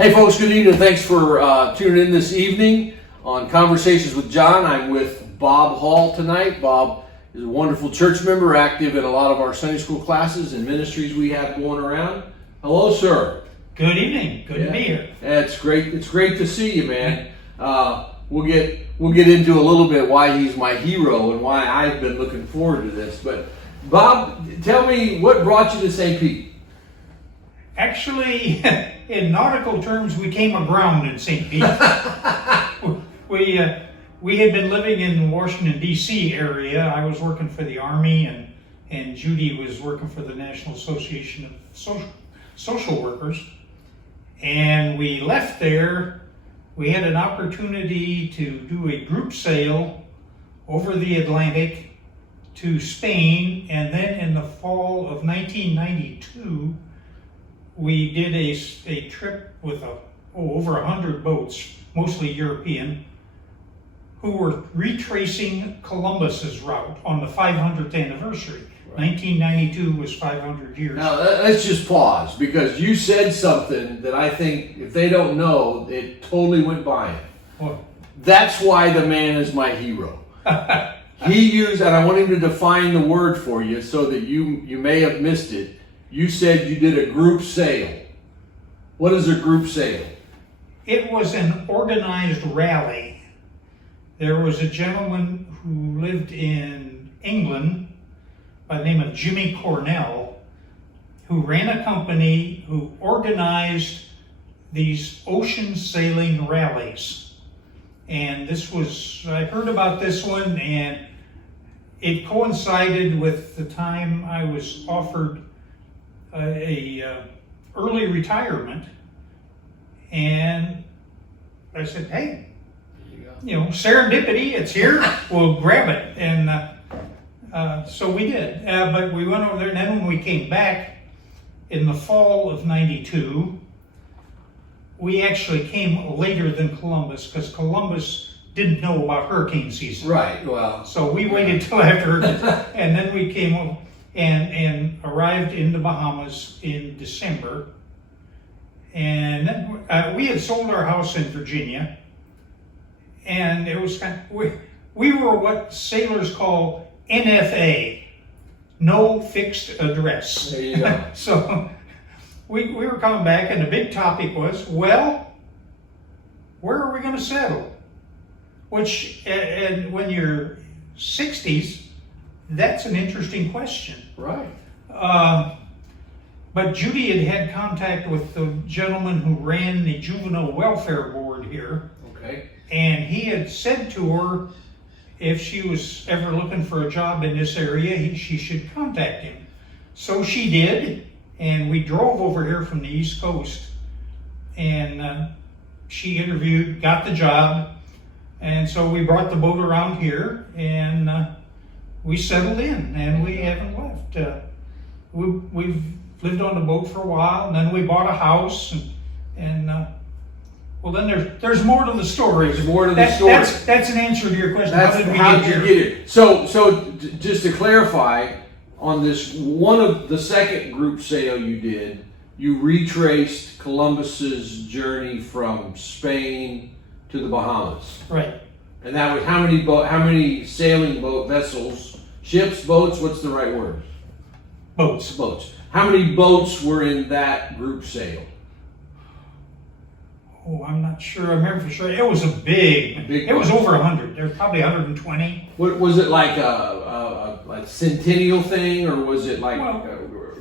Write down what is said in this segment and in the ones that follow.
Hey folks, good evening. Thanks for tuning in this evening on Conversations with John. I'm with Bob Hall tonight. Bob is a wonderful church member, active in a lot of our Sunday school classes and ministries we have going around. Hello, sir. Good evening. Good to be here. It's great to see you, man. We'll get into a little bit why he's my hero and why I've been looking forward to this. But Bob, tell me what brought you to St. Pete? Actually, in nautical terms, we came aground in St. Pete. We had been living in Washington, D.C. area. I was working for the Army, and Judy was working for the National Association of Social Workers. And we left there. We had an opportunity to do a group sail over the Atlantic to Spain, and then in the fall of 1992, we did a trip with over 100 boats, mostly European, who were retracing Columbus's route on the 500th anniversary. Right. 1992 was 500 years. Now, let's just pause, because you said something that I think, if they don't know, it totally went by him. What? That's why the man is my hero. He used, and I want him to define the word for you so that you may have missed it. You said you did a group sail. What is a group sail? It was an organized rally. There was a gentleman who lived in England by the name of Jimmy Cornell, who ran a company who organized these ocean sailing rallies. And this was, I heard about this one, and it coincided with the time I was offered a early retirement, and I said, hey, serendipity, it's here, we'll grab it. And so we did, but we went over there, and then when we came back in the fall of 92, we actually came later than Columbus, because Columbus didn't know about hurricane season. Right, well. So we waited till after, and then we came over and arrived in the Bahamas in December. And then we had sold our house in Virginia, and it was kind of, we were what sailors call NFA, no fixed address. There you go. So we were coming back, and the big topic was, well, where are we going to settle? Which, and when you're 60s, that's an interesting question. Right. But Judy had contact with the gentleman who ran the juvenile welfare board here. Okay. And he had said to her, if she was ever looking for a job in this area, she should contact him. So she did, and we drove over here from the East Coast. And she interviewed, got the job, and so we brought the boat around here, and we settled in, and we haven't left. We've lived on the boat for a while, and then we bought a house, and well, then there's more to the story. There's more to the story. That's an answer to your question. How did you get it? So just to clarify, on this one of the second group sail you did, you retraced Columbus's journey from Spain to the Bahamas. Right. And that was how many sailing boat vessels, ships, boats? What's the right word? Boats. How many boats were in that group sail? Oh, I'm not sure. I remember for sure. It was a big. It was over 100. There was probably 120. What was it, like a centennial thing, or was it like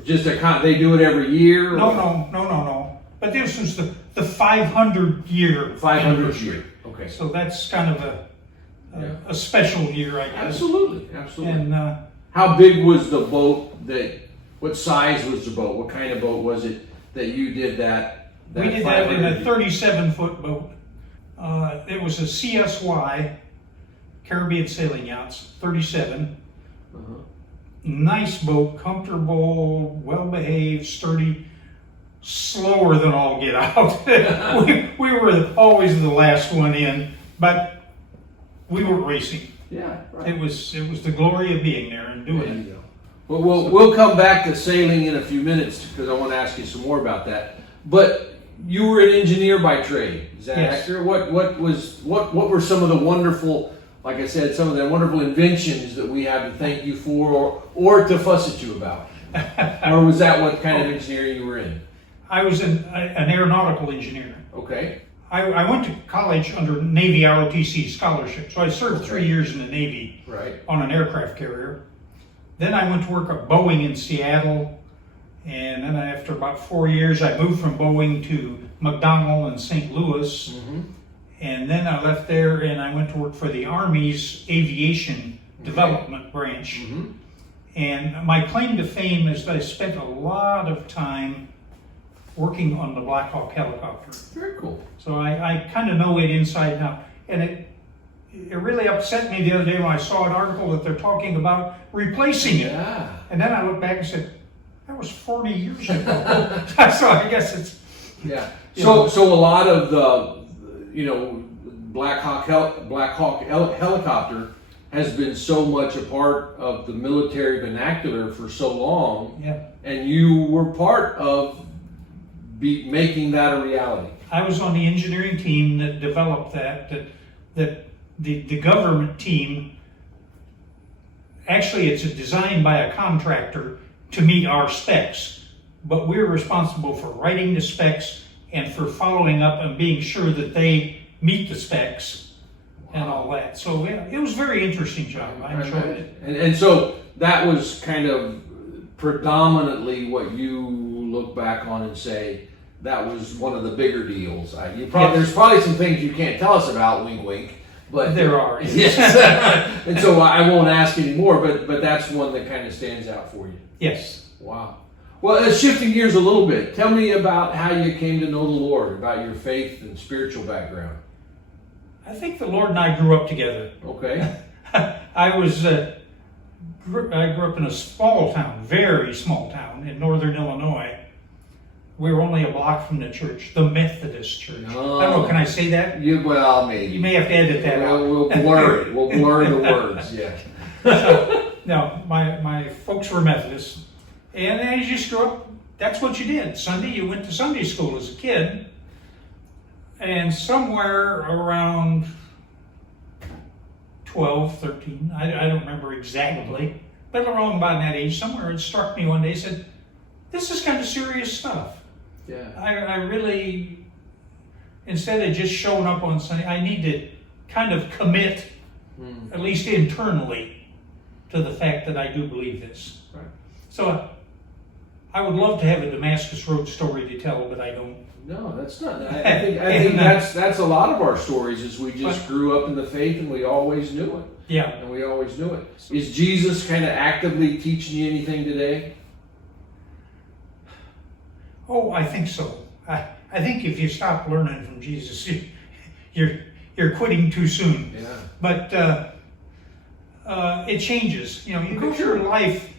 just they do it every year? No. But this was the 500 year. 500 year. Okay. So that's kind of a special year, I guess. Absolutely. And how big was the boat? What size was the boat? What kind of boat was it that you did that? We did that in a 37-foot boat. It was a CSY, Caribbean Sailing Yachts, 37. Uh-huh. Nice boat, comfortable, well-behaved, sturdy, slower than all get out. we were always the last one in, but we were racing. Yeah, right. It was the glory of being there and doing it. Well, we'll come back to sailing in a few minutes because I want to ask you some more about that. But you were an engineer by trade. Is that Yes. accurate? What were some of the wonderful, like I said, some of the wonderful inventions that we have to thank you for, or to fuss at you about? Or was that what kind of engineering you were in? I was an aeronautical engineer. Okay. I went to college under Navy ROTC scholarship, so I served 3 years in the Navy Right. on an aircraft carrier. Then I went to work at Boeing in Seattle, and then after about 4 years, I moved from Boeing to McDonnell in St. Louis, Mm-hmm. and then I left there and I went to work for the Army's Aviation Development Branch. Mm-hmm. And my claim to fame is that I spent a lot of time working on the Black Hawk helicopter. Very cool. So I kind of know it inside and out. And it really upset me the other day when I saw an article that they're talking about replacing it. Yeah. And then I looked back and said, that was 40 years ago. So I guess it's... Yeah. So a lot of the, Black Hawk helicopter has been so much a part of the military vernacular for so long. Yeah. And you were part of making that a reality. I was on the engineering team that developed that the government team, actually it's a design by a contractor to meet our specs, but we're responsible for writing the specs and for following up and being sure that they meet the specs and all that. So yeah, it was a very interesting job. I enjoyed it. And so that was kind of predominantly what you look back on and say, that was one of the bigger deals. There's probably some things you can't tell us about, wink, wink. But there are. Yes. And so I won't ask anymore, but that's one that kind of stands out for you. Yes. Wow. Well, shifting gears a little bit, tell me about how you came to know the Lord, about your faith and spiritual background. I think the Lord and I grew up together. Okay. I grew up in a small town, very small town in northern Illinois. We were only a block from the church, the Methodist church. Oh. I don't know, can I say that? Well, maybe. You may have to edit that out. We'll blur it. We'll blur the words, yeah. No, my folks were Methodists. And as you just grew up, that's what you did. Sunday, you went to Sunday school as a kid. And somewhere around 12, 13, I don't remember exactly, but around about that age, somewhere it struck me one day, said, this is kind of serious stuff. Yeah. I really, instead of just showing up on Sunday, I need to kind of commit, at least internally, to the fact that I do believe this. Right. So I would love to have a Damascus Road story to tell, but I don't. No, that's not. I think that's a lot of our stories. Is we just grew up in the faith and we always knew it. Yeah. And we always knew it. Is Jesus kind of actively teaching you anything today? Oh, I think so. I think if you stop learning from Jesus, you're quitting too soon. Yeah. But it changes. You go through your life,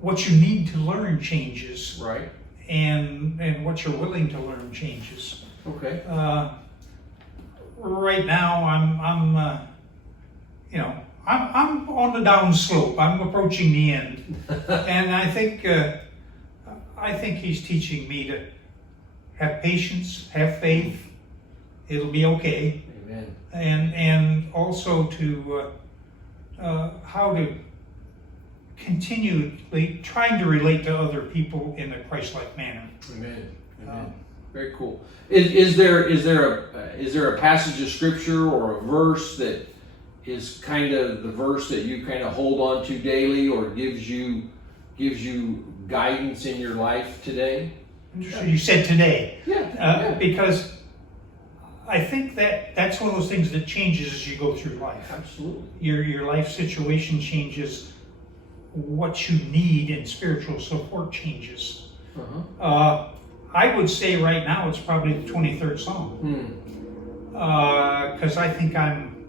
what you need to learn changes. Right. And what you're willing to learn changes. Okay. Right now, I'm on the down slope. I'm approaching the end, and I think He's teaching me to have patience, have faith. It'll be okay. Amen. And also to how to continually trying to relate to other people in a Christ-like manner. Amen. Amen. Very cool. Is there a passage of scripture or a verse that is kind of the verse that you kind of hold on to daily, or gives you guidance in your life today? You said today. Yeah. Because I think that's one of those things that changes as you go through life. Absolutely. Your life situation changes. What you need in spiritual support changes. Uh-huh. I would say right now it's probably the 23rd Psalm. Because I think I'm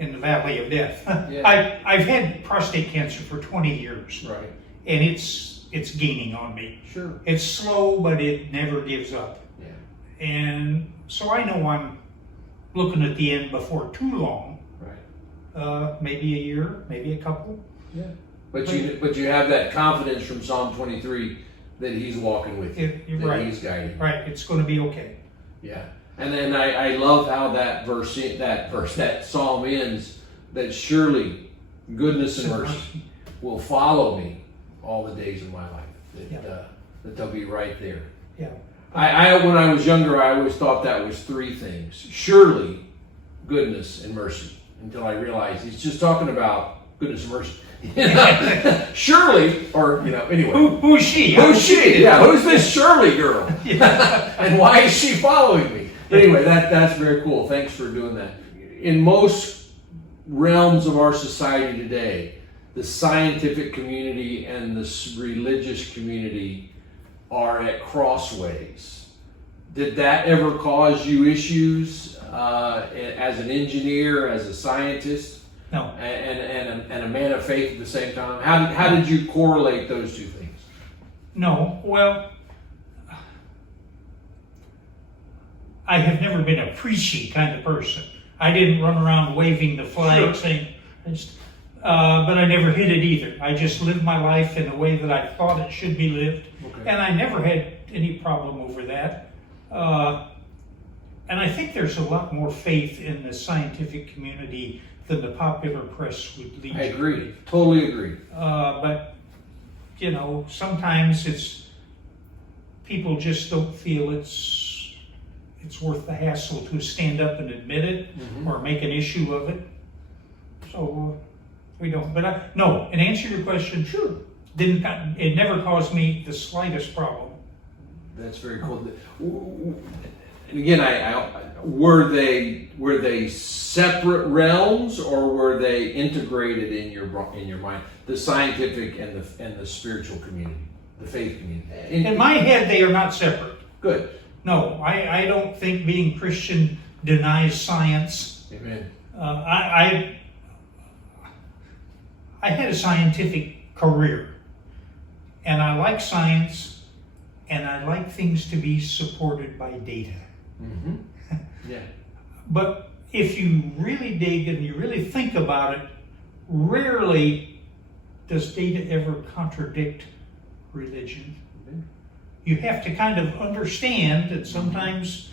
in the valley of death. Yeah. I've had prostate cancer for 20 years. Right. And it's gaining on me. Sure. It's slow, but it never gives up. Yeah. And so I know I'm looking at the end before too long. Right. Maybe a year, maybe a couple. Yeah. But you have that confidence from Psalm 23 that He's walking with you. You're that right. He's guiding. Right. It's going to be okay. Yeah. And then I love how that psalm ends, that surely goodness and mercy will follow me all the days of my life. That they'll be right there. Yeah. When I was younger, I always thought that was three things. Surely goodness and mercy, until I realized he's just talking about goodness and mercy. Surely, or, anyway. Who's she? Who's she? Yeah, who's this Shirley girl? And why is she following me? Anyway, that's very cool. Thanks for doing that. In most realms of our society today, the scientific community and the religious community are at crossways. Did that ever cause you issues as an engineer, as a scientist? No. And a man of faith at the same time? How did you correlate those two things? No. Well, I have never been a preachy kind of person. I didn't run around waving the flag saying, but I never hid it either. I just lived my life in a way that I thought it should be lived. Okay. And I never had any problem over that. And I think there's a lot more faith in the scientific community than the popular press would lead. I agree. Totally agree. But, sometimes people just don't feel it's worth the hassle to stand up and admit it or make an issue of it. So we don't. But no, in answer to your question, sure. It never caused me the slightest problem. That's very cool. And again, were they separate realms, or were they integrated in your mind? The scientific and the spiritual community, the faith community. In my head, they are not separate. Good. No, I don't think being Christian denies science. Amen. I had a scientific career, and I like science, and I like things to be supported by data. Mm-hmm. Yeah. But if you really dig and you really think about it, rarely does data ever contradict religion. Mm-hmm. You have to kind of understand and sometimes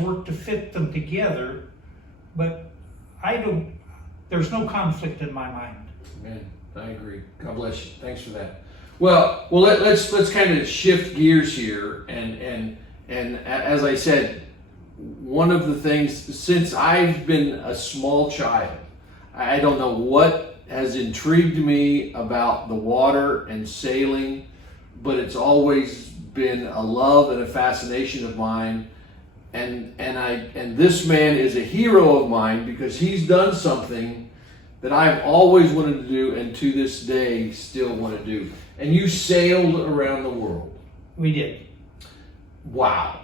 work to fit them together, but there's no conflict in my mind. Amen. I agree. God bless you. Thanks for that. Well, let's kind of shift gears here, and as I said, one of the things, since I've been a small child, I don't know what has intrigued me about the water and sailing, but it's always been a love and a fascination of mine. And this man is a hero of mine because he's done something that I've always wanted to do, and to this day still want to do. And you sailed around the world. We did. Wow.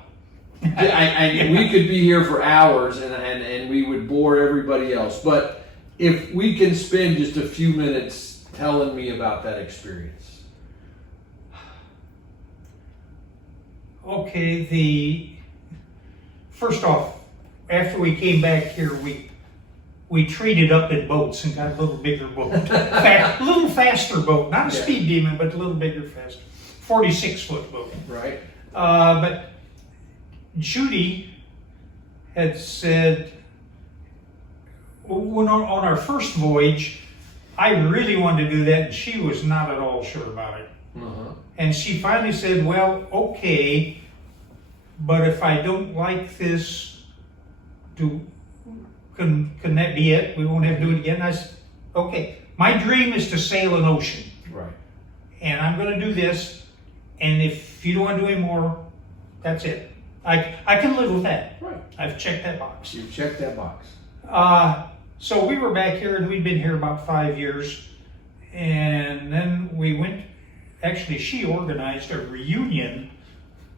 We could be here for hours and we would bore everybody else. But if we can spend just a few minutes telling me about that experience. Okay, first off, after we came back here, we traded up in boats and got a little bigger boat. A little faster boat, not a speed demon, but a little bigger, faster. 46-foot boat. Right. But Judy had said, on our first voyage, I really wanted to do that, and she was not at all sure about it. Uh-huh. And she finally said, well, okay, but if I don't like this, can that be it? We won't have to do it again? I said, okay, my dream is to sail an ocean. Right. And I'm going to do this, and if you don't want to do any more, that's it. I can live with that. Right. I've checked that box. You've checked that box. So we were back here, and we'd been here about 5 years, and then we went. Actually, she organized a reunion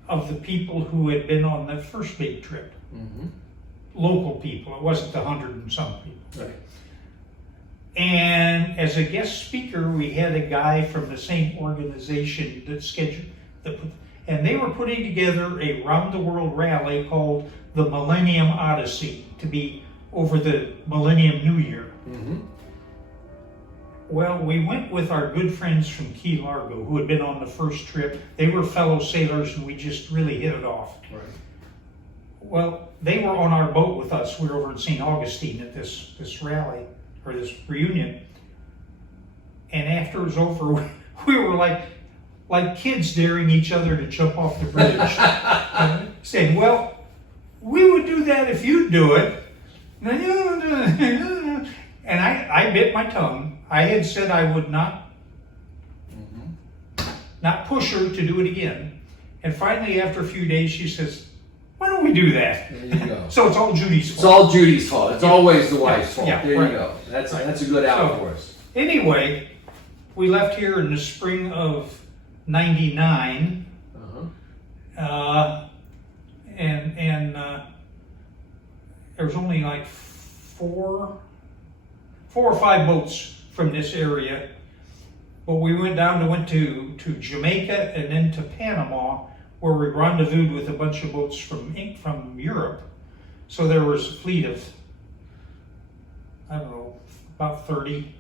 of the people who had been on that first big trip. Mm-hmm. Local people. It wasn't 100 and some people. Right. And as a guest speaker, we had a guy from the same organization that scheduled and they were putting together a round-the-world rally called the Millennium Odyssey to be over the Millennium New Year. Mm-hmm. Well, we went with our good friends from Key Largo who had been on the first trip. They were fellow sailors, and we just really hit it off. Right. Well, they were on our boat with us. We were over in St. Augustine at this rally, or this reunion. And after it was over, we were like kids daring each other to jump off the bridge. Saying, well, we would do that if you'd do it. And I bit my tongue. I had said I would not push her to do it again. And finally, after a few days, she says, why don't we do that? There you go. So it's all Judy's fault. It's all Judy's fault. It's always the wife's fault. Yeah, there right. you go. That's a good out for us. Anyway, we left here in the spring of '99. And there was only like four or five boats from this area. But we went to Jamaica and then to Panama, where we rendezvoused with a bunch of boats from Europe. So there was a fleet of, I don't know, about 30.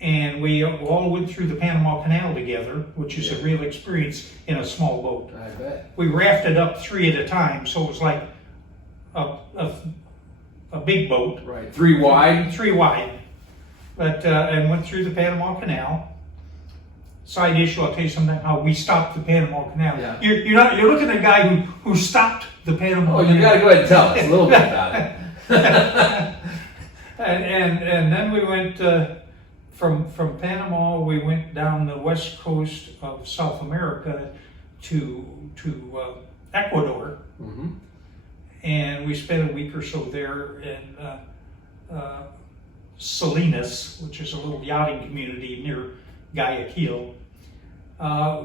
And we all went through the Panama Canal together, which is a real experience in a small boat. I bet. We rafted up 3 at a time, so it was like a big boat. Right. 3 wide? 3 wide. But, and went through the Panama Canal. Side issue, I'll tell you something, how we stopped the Panama Canal. Yeah. You're looking at a guy who stopped the Panama Canal. Oh, you got to go ahead and tell us a little bit about it. and then we went from Panama. We went down the west coast of South America to Ecuador, and we spent a week or so there in Salinas, which is a little yachting community near Guayaquil.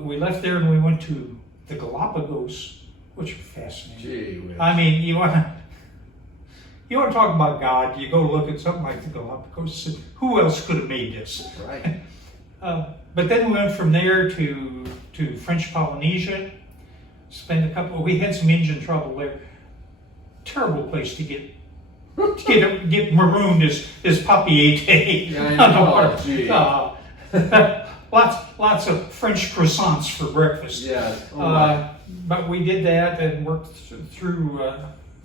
We left there and we went to the Galapagos, which are fascinating. Gee whiz. I mean, you want to talk about God, you go look at something like the Galapagos, and who else could have made this? Right. But then we went from there to French Polynesia, we had some engine trouble there. Terrible place to get marooned as Papier-Té. Yeah, I know. Gee. Lots of French croissants for breakfast. Yeah. Oh but we did that and worked through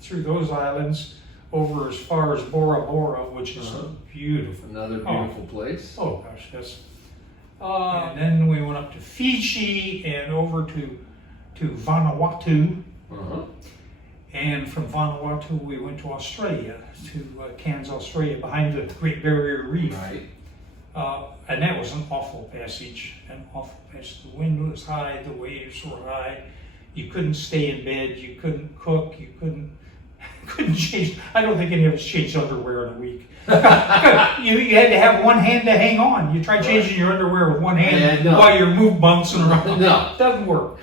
those islands over as far as Bora Bora, which is beautiful. Another beautiful place. Oh gosh, yes. And then we went up to Fiji and over to Vanuatu. And from Vanuatu we went to Australia, to Cairns, Australia, behind the Great Barrier Reef. Right. And that was an awful passage. The wind was high, the waves were high. You couldn't stay in bed, you couldn't cook, you couldn't change. I don't think any of us changed underwear in a week. You had to have one hand to hang on. You try changing your underwear with one hand while you're bouncing around. No. It doesn't work.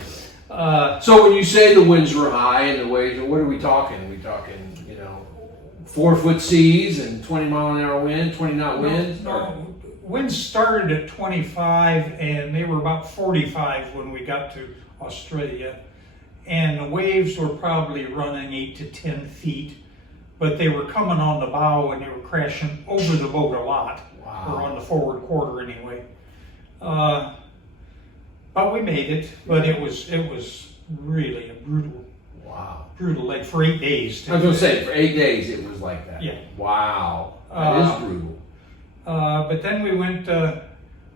So when you say the winds were high and the waves, what are we talking? Are we talking, 4-foot seas and 20-mile-an-hour wind, 20-knot winds? No. Winds started at 25 and they were about 45 when we got to Australia. And the waves were probably running 8 to 10 feet, but they were coming on the bow and they were crashing over the boat a lot. Wow. Or on the forward quarter anyway. But we made it, but it was really a brutal, like for 8 days. I was going to say, for 8 days it was like that. Yeah. Wow. That is brutal. But then we went,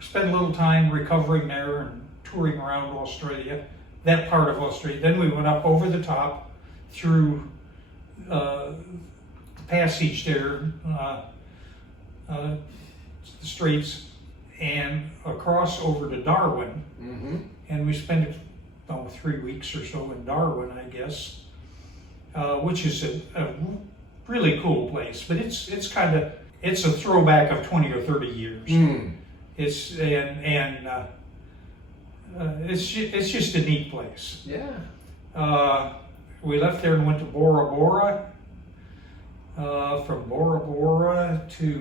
spent a little time recovering there and touring around Australia, that part of Australia. Then we went up over the top through the passage there, the straits, and across over to Darwin. And we spent 3 weeks or so in Darwin, I guess, which is a really cool place. But it's a throwback of 20 or 30 years. It's it's just a neat place. Yeah. We left there and went to Bora Bora. From Bora Bora to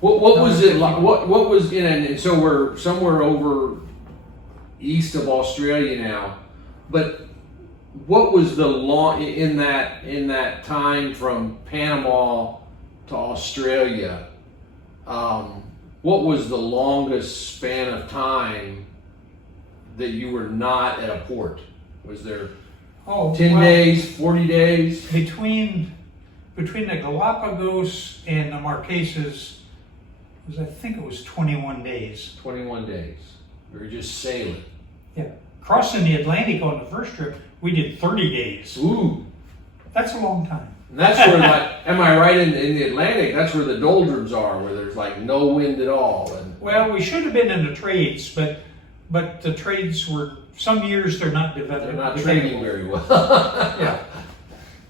what was it like? What was and so we're somewhere over east of Australia now, but what was the long in that time from Panama to Australia? What was the longest span of time that you were not at a port? Was there Oh, 10 well, days, 40 days? between the Galapagos and the Marquesas, I think it was 21 days. 21 days. We were just sailing. Yeah. Crossing the Atlantic on the first trip, we did 30 days. Ooh. That's a long time. And that's where, like, am I right in the Atlantic? That's where the doldrums are, where there's like no wind at all. And Well, we should have been in the trades, but the trades were, some years they're not developed. they're not trading very well. Yeah.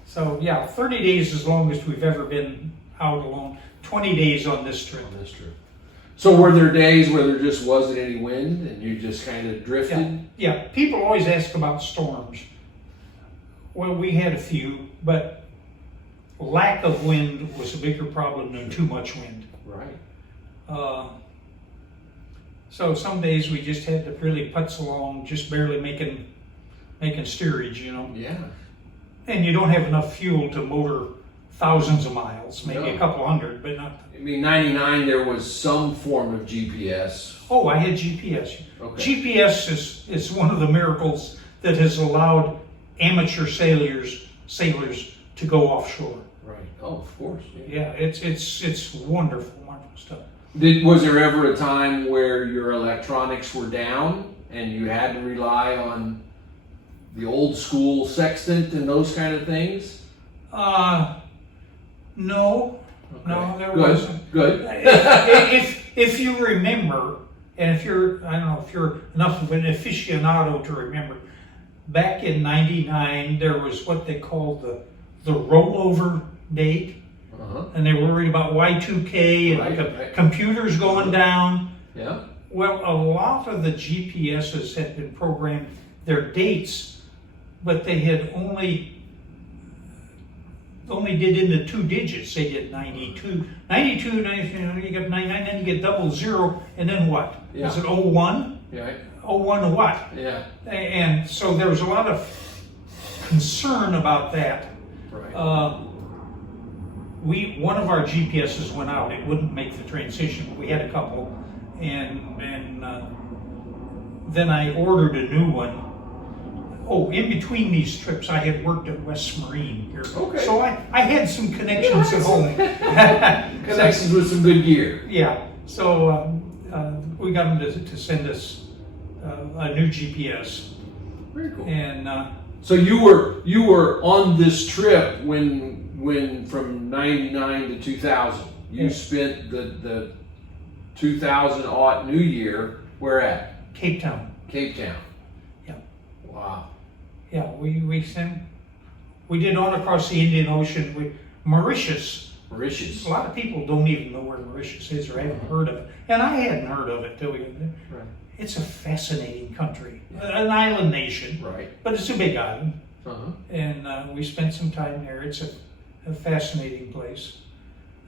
So yeah, 30 days is the longest we've ever been out alone. 20 days on this trip. On this trip. So were there days where there just wasn't any wind and you just kind of drifted? Yeah. People always ask about storms. Well, we had a few, but lack of wind was a bigger problem than too much wind. Right. So some days we just had to really putz along, just barely making steerage, you know. Yeah. And you don't have enough fuel to motor thousands of miles, maybe No. a couple hundred, but not. I mean, 99, there was some form of GPS. Oh, I had GPS. Okay. GPS is one of the miracles that has allowed amateur sailors to go offshore. Right. Oh, of course. Yeah, it's wonderful stuff. Was there ever a time where your electronics were down and you had to rely on the old school sextant and those kind of things? No. Okay. No, there Good. wasn't. Good. If you remember, and if you're, I don't know, if you're enough of an aficionado to remember, back in '99 there was what they called the rollover date, and they were worried about Y2K and Right. computers going down. Yeah. Well, a lot of the GPSs had been programmed their dates, but they had only did in the 2 digits. They did 92, 92, you get 99, then you get 00, and then what? Yeah. Is it 01? Yeah. 01 to what? Yeah. And so there was a lot of concern about that. Right. One of our GPSs went out. It wouldn't make the transition. We had a couple, and then I ordered a new one. Oh, in between these trips, I had worked at West Marine here. Okay. So I had some connections at home. Connections with some good gear. Yeah. So we got them to send us a new GPS. Very cool. And so you were on this trip when from 99 to 2000. You spent the 2000 New Year where at? Cape Town. Cape Town. Yeah. Wow. Yeah, we did all across the Indian Ocean. Mauritius. Mauritius. A lot of people don't even know where Mauritius is or haven't heard of it. And I hadn't heard of it till we got there. Right. It's a fascinating country, an island nation, Right. but it's a big island. Uh-huh. And we spent some time there. It's a fascinating place.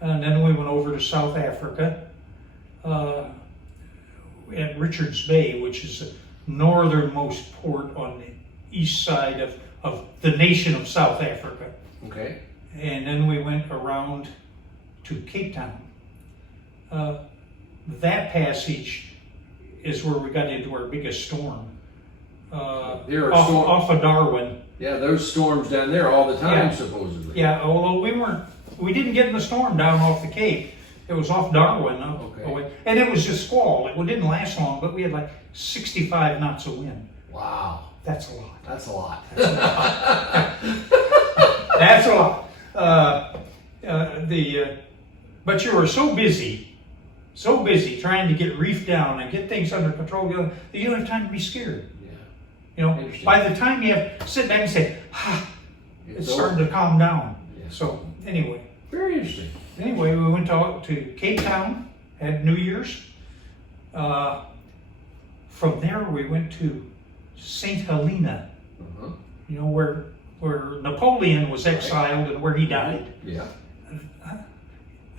And then we went over to South Africa at Richards Bay, which is the northernmost port on the east side of the nation of South Africa. Okay. And then we went around to Cape Town. That passage is where we got into our biggest storm. There are off of Darwin. Yeah, there's storms down there all the time, Yeah. supposedly. Yeah, although we didn't get in the storm down off the Cape. It was off Darwin. Okay. And it was just squall. It didn't last long, but we had like 65 knots of wind. Wow. That's a lot. That's a lot. That's a lot. But you were so busy trying to get reef down and get things under control that you don't have time to be scared. Yeah. You know, Interesting. by the time you sit back and say, it's starting to calm down. Yeah. So anyway, Very interesting. we went to Cape Town, had New Year's. From there, we went to St. Helena. Uh-huh. You know, where Napoleon was exiled and where he died. Yeah.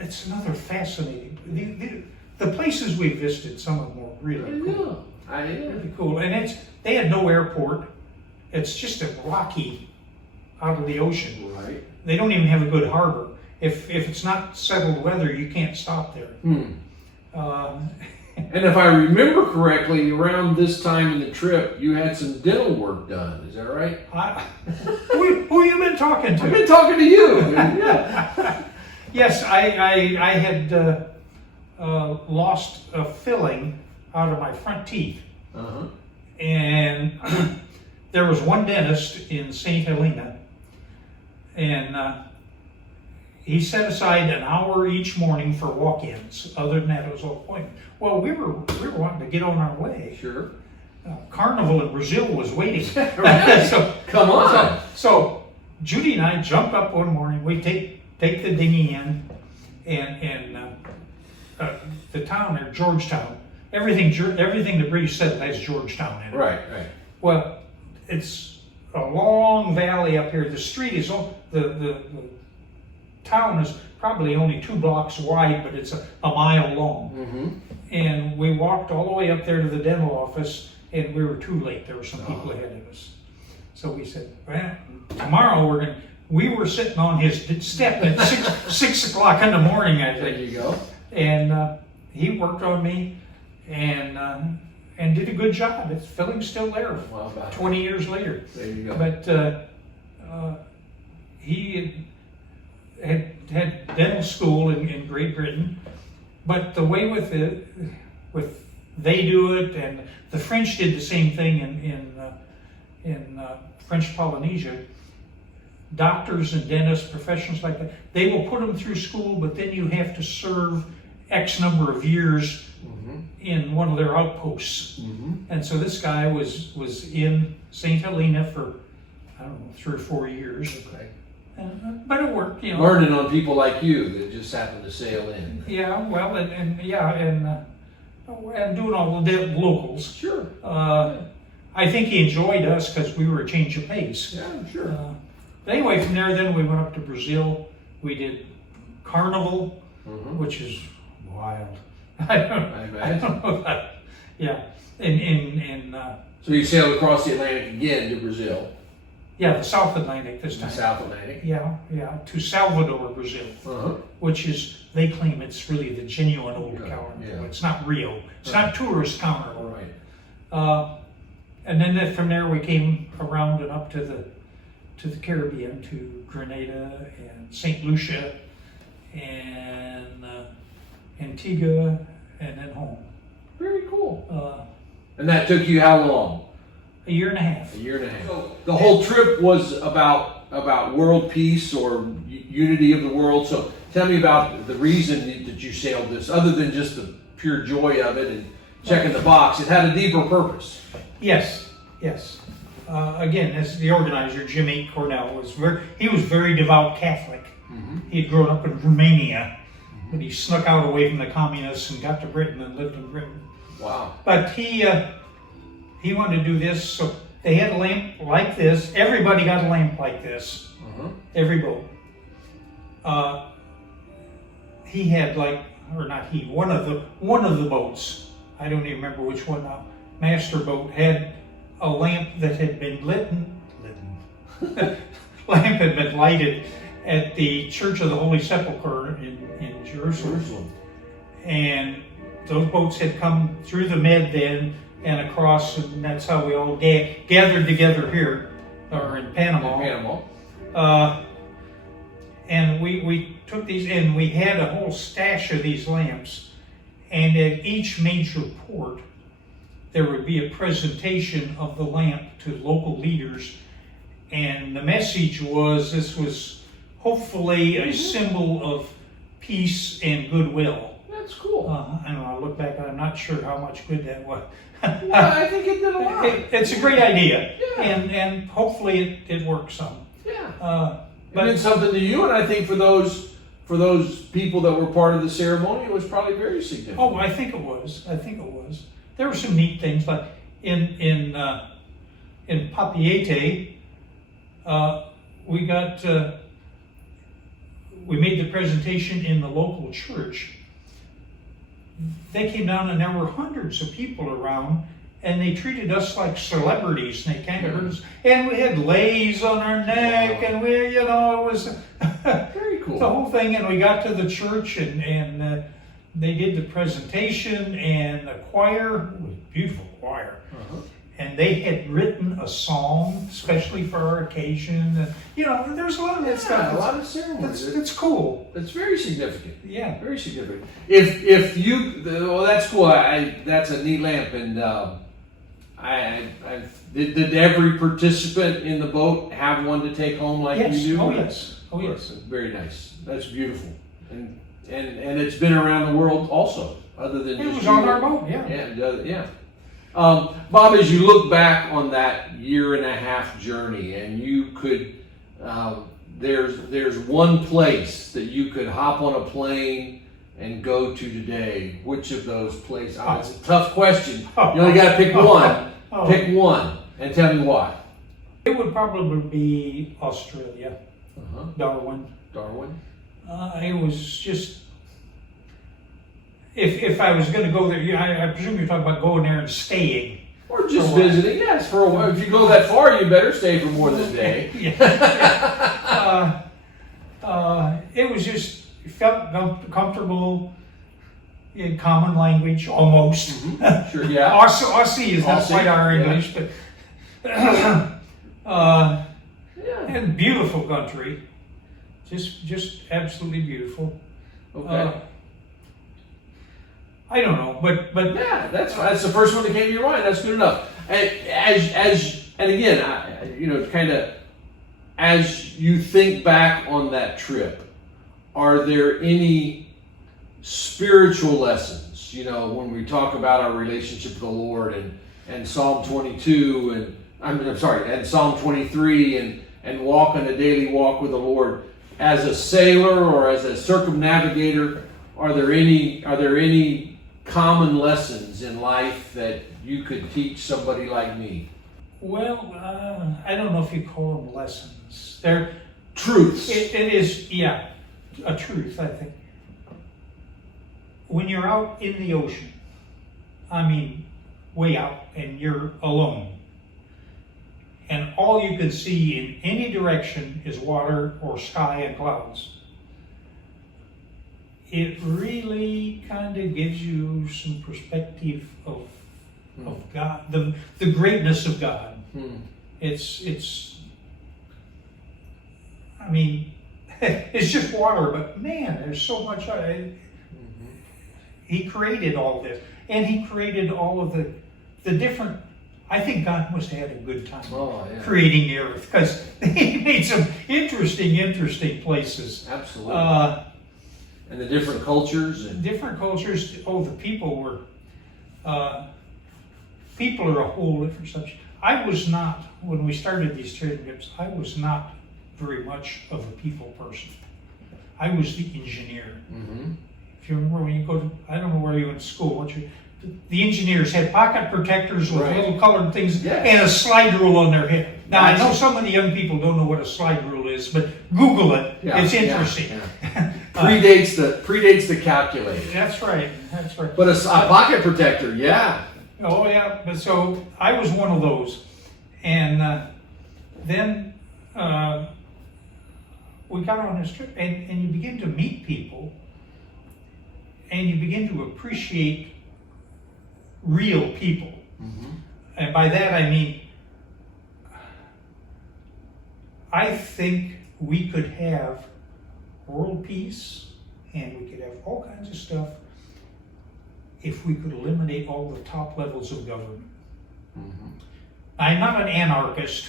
It's another fascinating. The places we visited, some of them were really cool. I know. Really cool. And they had no airport. It's just a rocky out of the ocean. Right. They don't even have a good harbor. If it's not settled weather, you can't stop there. And if I remember correctly, around this time in the trip, you had some dental work done. Is that right? Who you been talking to? I've been talking to you. Yeah. Yes, I had lost a filling out of my front teeth. Uh-huh. And there was one dentist in St. Helena, and he set aside an hour each morning for walk-ins. Other than that, it was all appointment. Well, we were wanting to get on our way. Sure. Carnival in Brazil was waiting. Come on. So Judy and I jumped up one morning. We take the dinghy in, and the town there, Georgetown. Everything the British said has Georgetown in it. Right. Well, it's a long valley up here. The street is the town is probably only 2 blocks wide, but it's a mile long. Mm-hmm. And we walked all the way up there to the dental office, and we were too late. There were some people ahead of us. So we said, well, tomorrow we were sitting on his step at 6 o'clock in the morning, I think. There you go. And he worked on me and did a good job. Its filling's still there. Well, 20 years later. There you go. But he had dental school in Great Britain. But the way with they do it, and the French did the same thing in French Polynesia. Doctors and dentists, professionals like that, they will put them through school, but then you have to serve X number of years in one of their outposts. And so this guy was in St. Helena for, I don't know, 3 or 4 years. Okay. But it worked, you know. Learning on people like you that just happened to sail in. Yeah, well, and doing all the locals. Sure. I think he enjoyed us because we were a change of pace. Yeah, sure. But anyway, from there, then we went up to Brazil. We did Carnival, which is wild. I don't know that. Yeah, So you sailed across the Atlantic again to Brazil. Yeah, the South Atlantic this time. The South Atlantic. Yeah, to Salvador, Brazil, which is, they claim it's really the genuine old Carnival. Yeah. It's not Rio. It's not tourist Carnival. Right. And then from there we came around and up to the Caribbean, to Grenada and St. Lucia and Antigua, and then home. Very cool. And that took you how long? A year and a half. A year and a half. So the whole trip was about world peace or unity of the world. So tell me about the reason that you sailed this, other than just the pure joy of it and checking the box. It had a deeper purpose. Yes. Again, as the organizer, Jimmy Cornell, was very devout Catholic. He had grown up in Romania, but he snuck out away from the communists and got to Britain and lived in Britain. Wow. But he wanted to do this, so they had a lamp like this. Everybody got a lamp like this. Every boat. He had one of the boats. I don't even remember which one now. Master boat had a lamp that had been lamp had been lighted at the Church of the Holy Sepulchre in Jerusalem. And those boats had come through the Med then and across, and that's how we all gathered together here, or in Panama. And we took these, and we had a whole stash of these lamps, and at each major port there would be a presentation of the lamp to local leaders, and the message was, this was hopefully a symbol of peace and goodwill. That's cool. I don't know, I look back, I'm not sure how much good that was. Yeah, I think it did a lot. It's a great idea, Yeah. and hopefully it works some. Yeah. But it meant something to you, and I think for those people that were part of the ceremony, it was probably very significant. Oh, I think it was. There were some neat things, like in Papeete, we made the presentation in the local church. They came down, and there were hundreds of people around, and they treated us like celebrities, and they kind of heard us, and we had leis on our neck, and it was very cool. the whole thing. And we got to the church, and they did the presentation and the choir, it was a beautiful choir. And they had written a song especially for our occasion. And, you know, there's a lot of that stuff. A lot of ceremonies. It's cool. It's very significant. Yeah. Very significant. If you, well, that's cool. That's a neat lamp. And did every participant in the boat have one to take home like you do? Oh, yes. Oh, yes. Very nice. That's beautiful. And it's been around the world also, other than it just was on our boat. Yeah. Yeah. Bob, as you look back on that 1.5-year journey, and you could, there's one place that you could hop on a plane and go to today. Which of those places? Oh, it's a tough question. You only got to pick one. Pick one, and tell me why. It would probably be Australia. Darwin. It was just. If I was going to go there, I presume you're talking about going there and staying. Or just visiting, yes, for a while. If you go that far, you better stay for more than a day. It was just, it felt comfortable in common language, almost. Sure, yeah. Aussie is not quite our English, but and beautiful country. Just absolutely beautiful. Okay. I don't know, but yeah, that's fine. That's the first one that came to your mind. That's good enough. And again, you know, kind of as you think back on that trip, are there any spiritual lessons? You know, when we talk about our relationship with the Lord and Psalm 22 and Psalm 23 and walking a daily walk with the Lord as a sailor or as a circumnavigator, are there any common lessons in life that you could teach somebody like me? Well, I don't know if you call them lessons. They're truths. It is, yeah, a truth, I think. When you're out in the ocean, I mean, way out, and you're alone, and all you can see in any direction is water or sky and clouds, it really kind of gives you some perspective of God, the greatness of God. It's I mean, it's just water, but man, there's so much. He created all this, and he created all of the different. I think God must have had a good time creating the earth, because he made some interesting places. Absolutely. And the different cultures. Oh, the people were. People are a whole different subject. I was not, when we started these trips, I was not very much of a people person. I was the engineer. If you remember when you go to, I don't know where you went to school, the engineers had pocket protectors with little colored things and a slide rule on their head. Now, I know some of the young people don't know what a slide rule is, but Google it. It's interesting. Predates the calculator. That's right. But a pocket protector, yeah. Oh, yeah. But so I was one of those. And then we got on this trip, and you begin to meet people, and you begin to appreciate real people. And by that I mean, I think we could have world peace, and we could have all kinds of stuff if we could eliminate all the top levels of government. I'm not an anarchist.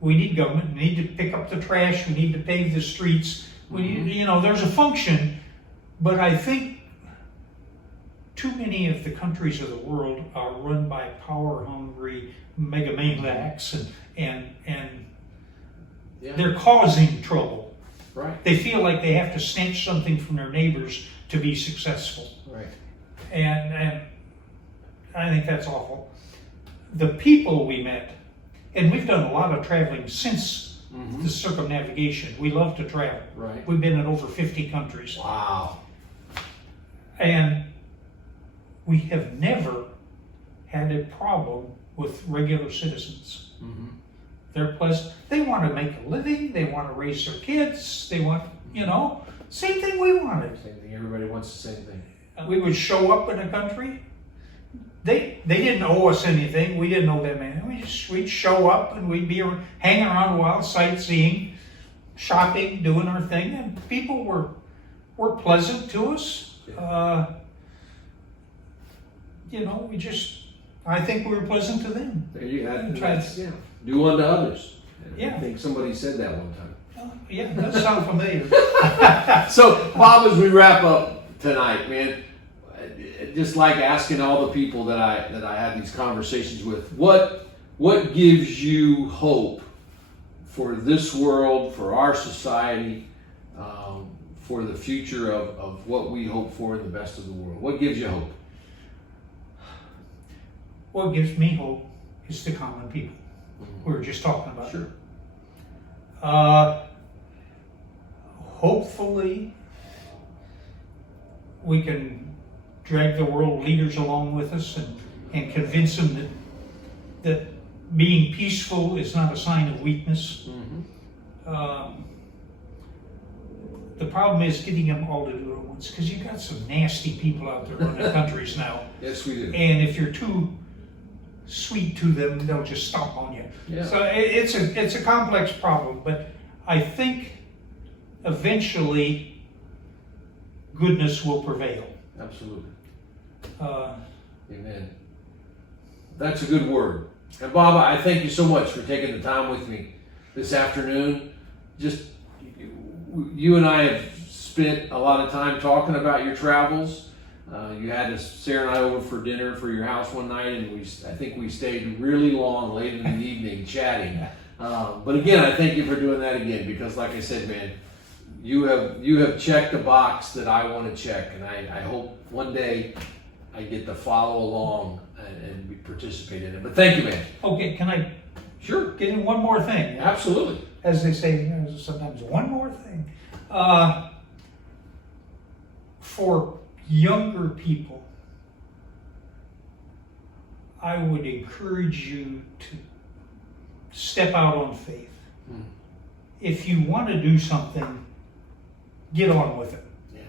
We need government. We need to pick up the trash. We need to pave the streets. We need, there's a function, but I think too many of the countries of the world are run by power-hungry megamaniacs, and they're causing trouble. Right. They feel like they have to snatch something from their neighbors to be successful. Right. And I think that's awful. The people we met, and we've done a lot of traveling since the circumnavigation. We love to travel. Right. We've been in over 50 countries. Wow. And we have never had a problem with regular citizens. They're pleasant. They want to make a living. They want to raise their kids. They want, same thing we wanted. Same thing. Everybody wants the same thing. We would show up in a country. They didn't owe us anything. We didn't owe them anything. We'd show up and we'd be hanging around a while, sightseeing, shopping, doing our thing, and people were pleasant to us. I think we were pleasant to them. There you have it. Do unto others. Yeah. I think somebody said that one time. Yeah, it does sound familiar. So, Bob, as we wrap up tonight, man, just like asking all the people that I have these conversations with, what gives you hope for this world, for our society, for the future of what we hope for in the best of the world? What gives you hope? What gives me hope is the common people we were just talking about. Sure. Hopefully, we can drag the world leaders along with us and convince them that being peaceful is not a sign of weakness. The problem is getting them all to do it at once, because you've got some nasty people out there running countries now. Yes, we do. And if you're too sweet to them, they'll just stomp on you. Yeah. So it's a complex problem, but I think eventually goodness will prevail. Absolutely. Uh, Amen. That's a good word. And Bob, I thank you so much for taking the time with me this afternoon. Just, you and I have spent a lot of time talking about your travels. You had Sarah and I over for dinner for your house one night, and I think we stayed really long, late in the evening, chatting. But again, I thank you for doing that again, because like I said, man, you have checked a box that I want to check, and I hope one day I get to follow along and participate in it. But thank you, man. okay, can I Sure. get in one more thing? Absolutely. As they say sometimes, one more thing. For younger people, I would encourage you to step out on faith. If you want to do something, get on with it. Yeah.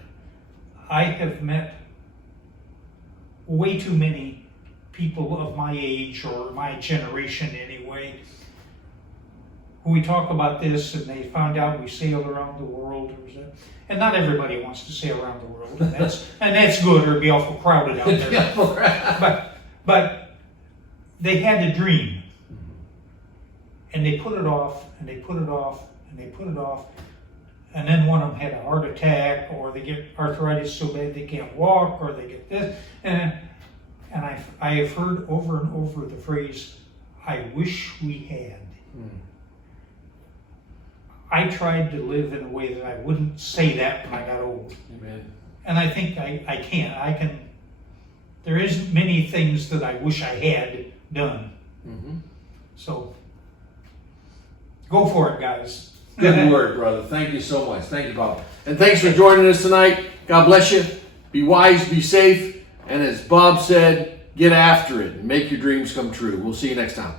I have met way too many people of my age, or my generation anyway, who we talk about this and they found out we sailed around the world, and not everybody wants to sail around the world, and that's good, or it'd be awful crowded out there. But they had a dream, and they put it off, and they put it off, and they put it off, and then one of them had a heart attack, or they get arthritis so bad they can't walk, or they get this, and I have heard over and over the phrase, "I wish we had." I tried to live in a way that I wouldn't say that when I got old. Amen. And I think I can. There isn't many things that I wish I had done. So, go for it, guys. Good word, brother. Thank you so much. Thank you, Bob. And thanks for joining us tonight. God bless you. Be wise, be safe. And as Bob said, get after it and make your dreams come true. We'll see you next time.